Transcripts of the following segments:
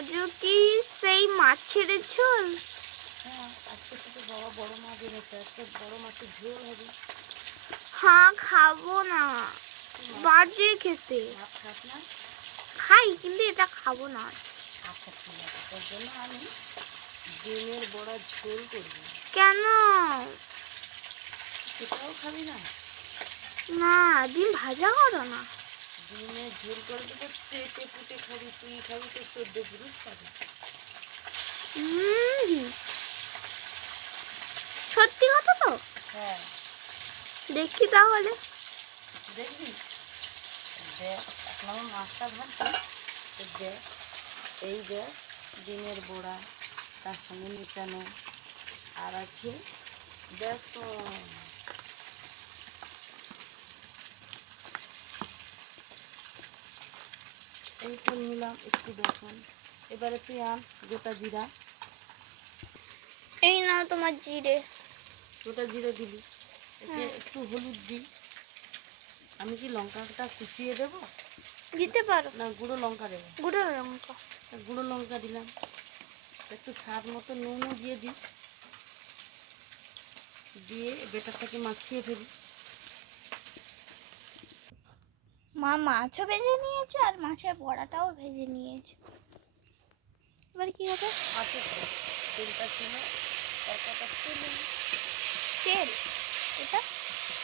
আজও কি সেই মাছের ঝোল? হ্যাঁ আজকে থেকে বাবা বড় মাছ এনেছে আজকে বড় মাছের ঝোল হবে। হ্যাঁ খাব না। বাজে খেতে। না? খাই কিন্তু এটা খাব না আচ্ছা ঠিক আছে। তোর জন্য আমি ডিমের বড়া ঝোল করব। কেন? সেটাও খাবি না? না ডিম ভাজা করো না। ডিমের ঝোল করে দেবো চেটে পুটে খাবি তুই খাবি তো চোদ্দ পুরুষ খাবি। সত্যি কথা তো? হ্যাঁ। দেখি তাহলে। দেখবি? দেখ মাছটা ভাবছি দেখ এই যে ডিমের বড়া তার সঙ্গে মেটানো আর আছে বেসন এই তো নিলাম একটু বেসন। এবারে আন গোটা জিরা। এই নাও তোমার জিরে। গোটা জিরে দিলি। হ্যাঁ। একটু হলুদ দিই। আমি কি লঙ্কাটা কুচিয়ে দেবো? দিতে পারো। না গুঁড়ো লঙ্কা দেবো। গুঁড়ো লঙ্কা। গুঁড়ো লঙ্কা দিলাম। একটু স্বাদ মতো নুনও দিয়ে দিই। দিয়ে বেটারটাকে মাখিয়ে ফেলি। মা মাছও ভেজে নিয়েছে আর মাছের বড়াটাও ভেজে নিয়েছে। এবার কি হবে? আছে তেলটা ছিল তরকাটা তুলে তেল? এটা?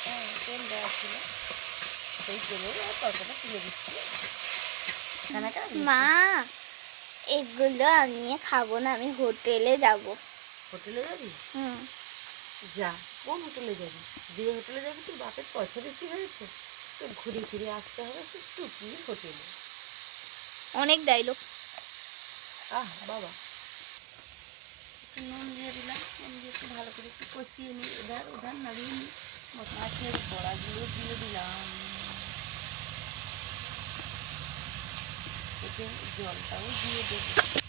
হ্যাঁ তেল দেওয়া ছিল। সেই তেলে তরকাটা তুলে দিচ্ছি। মা এগুলো আমি খাব না আমি হোটেলে যাব। হোটেলে যাবি? হুম। যা কোন হোটেলে যাবি? যে হোটেলে যাবি তোর বাপের পয়সা বেশি হয়েছে। তো ঘুরে ফিরে আসতে হবে সে টুকি হোটেলে। অনেক ডাইলগ আহ বাবা। নুন দিয়ে দিলাম নুন দিয়ে একটু ভালো করে একটু কষিয়ে নিই এধার ওধার নাড়িয়ে নিই মাছের বড়াগুলো দিয়ে দিলাম। এতে জলটাও দিয়ে দেবো।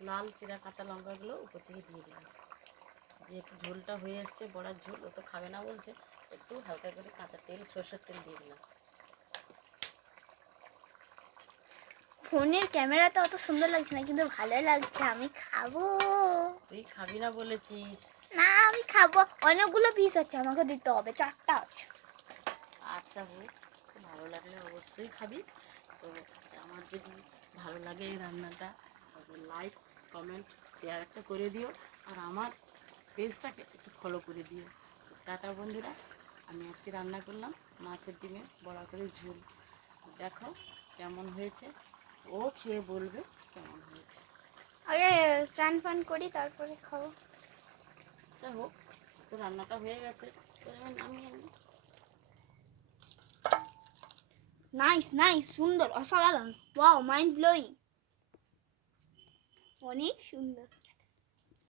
লাল চিরা কাঁচা লঙ্কাগুলো উপর থেকে দিয়ে দিলাম। যেহেতু ঝোলটা হয়ে এসছে বড়ার ঝোল ও তো খাবে না বলছে একটু হালকা করে কাঁচা তেল সর্ষের তেল দিয়ে দিলাম। ফোনের ক্যামেরাতে অত সুন্দর লাগছে না কিন্তু ভালো লাগছে আমি খাব। তুই খাবি না বলেছিস। না আমি খাব। অনেকগুলো পিস আছে আমাকে দিতে হবে চারটা আছে। আচ্ছা হোক ভালো লাগলে অবশ্যই খাবি। তো আমার যদি ভালো লাগে এই রান্নাটা লাইক কমেন্ট শেয়ার একটা করে দিও। আর আমার পেজটাকে একটু ফলো করে দিও। টাটা বন্ধুরা আমি আজকে রান্না করলাম মাছের ডিমে বড়া করে ঝোল। দেখো কেমন হয়েছে ও খেয়ে বলবে কেমন হয়েছে। আগে চান ফান করি তারপরে খাব। যাই হোক তো রান্নাটা হয়ে গেছে। নামিয়ে নাইস নাইস সুন্দর অসাধারণ। ওয়াও মাইন্ড ব্লোয়িং অনেক সুন্দর।